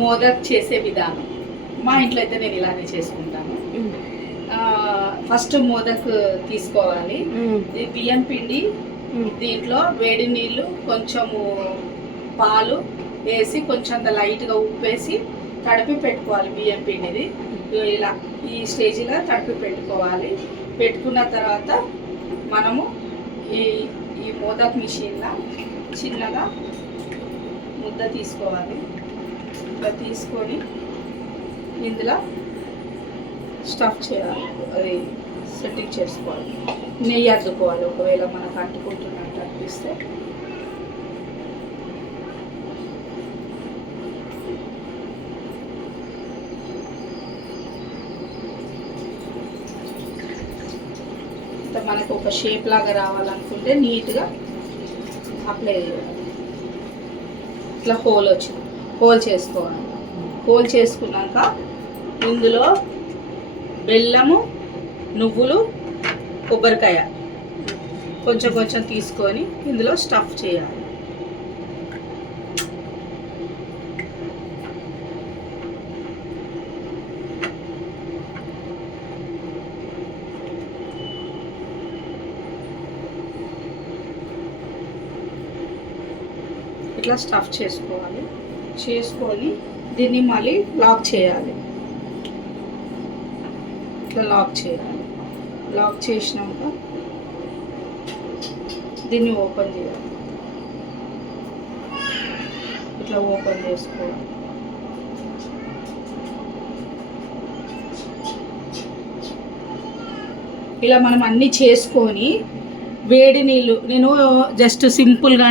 మోదక్ చేసే విధానం మా ఇంట్లో అయితే నేను ఇలానే చేసుకుంటాను. ఫస్ట్ మోదక్ తీసుకోవాలి. బియ్యం పిండి, దీంట్లో వేడి నీళ్ళు, కొంచెము పాలు వేసి కొంచెం లైట్గా ఉప్పు వేసి తడిపి పెట్టుకోవాలి. బియ్యం పిండిది ఇలా ఈ స్టేజ్లో తడిపి పెట్టుకోవాలి. పెట్టుకున్న తర్వాత మనము ఈ మోదక్ మిషన్లో చిన్నగా ముద్ద తీసుకోవాలి. ఇట్లా తీసుకొని ఇందులో స్టఫ్ చేయాలి, అది సెట్టింగ్ చేసుకోవాలి. నెయ్యి అద్దుకోవాలి ఒకవేళ మనకు అంటుకుంటున్నట్టు అనిపిస్తే. మనకు ఒక షేప్ లాగా రావాలనుకుంటే నీట్గా అప్లై చేయాలి. ఇట్లా హోల్ చేసుకోవాలి. హోల్ చేసుకున్నాక ఇందులో బెల్లము, నువ్వులు, కొబ్బరికాయ కొంచెం కొంచెం తీసుకొని ఇందులో స్టఫ్ చేయాలి. ఇట్లా స్టఫ్ చేసుకోవాలి. చేసుకొని దీన్ని మళ్ళీ లాక్ చేయాలి. ఇట్లా లాక్ చేయాలి. లాక్ చేసినాక దీన్ని ఓపెన్ చేయాలి. ఇట్లా ఓపెన్ చేసుకోవాలి. ఇలా మనం అన్నీ చేసుకొని వేడి నీళ్ళు, నేను జస్ట్ సింపుల్గా